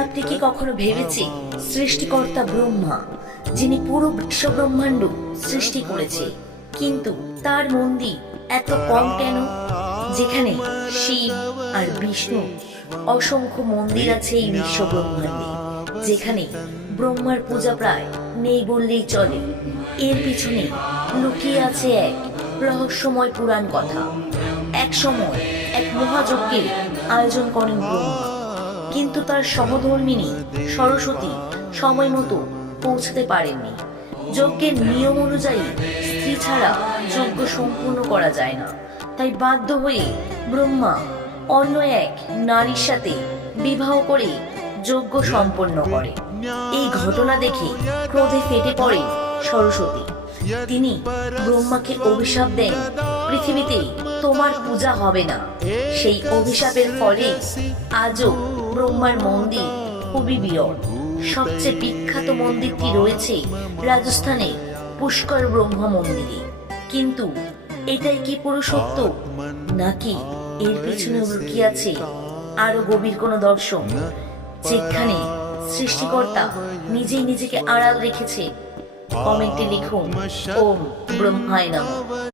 আপনি কি কখনো ভেবেছেন সৃষ্টিকর্তা ব্রহ্মা, যিনি পুরো বিশ্ব ব্রহ্মাণ্ড সৃষ্টি করেছে, কিন্তু তার মন্দির এত কম কেন? যেখানে শিব আর বিষ্ণু অসংখ্য মন্দির আছে এই বিশ্ব ব্রহ্মাণ্ডে, যেখানে ব্রহ্মার পূজা প্রায় নেই বললেই চলে। এর পিছনে লুকিয়ে আছে এক রহস্যময় পুরাণ কথা। এক সময় এক মহাযজ্ঞের আয়োজন করেন ব্রহ্মা, কিন্তু তার সহধর্মিণী সরস্বতী সময় মতো পৌঁছতে পারেননি। যজ্ঞের নিয়ম অনুযায়ী স্ত্রী ছাড়া যজ্ঞ সম্পূর্ণ করা যায় না, তাই বাধ্য হয়ে ব্রহ্মা অন্য এক নারীর সাথে বিবাহ করে যজ্ঞ সম্পন্ন করে। এই ঘটনা দেখে ক্রোধে ফেটে পড়ে সরস্বতী। তিনি ব্রহ্মাকে অভিশাপ দেন, পৃথিবীতে তোমার পূজা হবে না। সেই অভিশাপের ফলে আজও ব্রহ্মার মন্দির খুবই বিরল। সবচেয়ে বিখ্যাত মন্দিরটি রয়েছে রাজস্থানের পুষ্কর ব্রহ্মা মন্দিরে। কিন্তু এটাই কি পুরো সত্য, নাকি এর পিছনে লুকিয়ে আছে আরো গভীর কোনো দর্শন, যেখানে সৃষ্টিকর্তা নিজেই নিজেকে আড়াল রেখেছে? কমেন্টে লিখুন ওম ব্রহ্মায় নমঃ।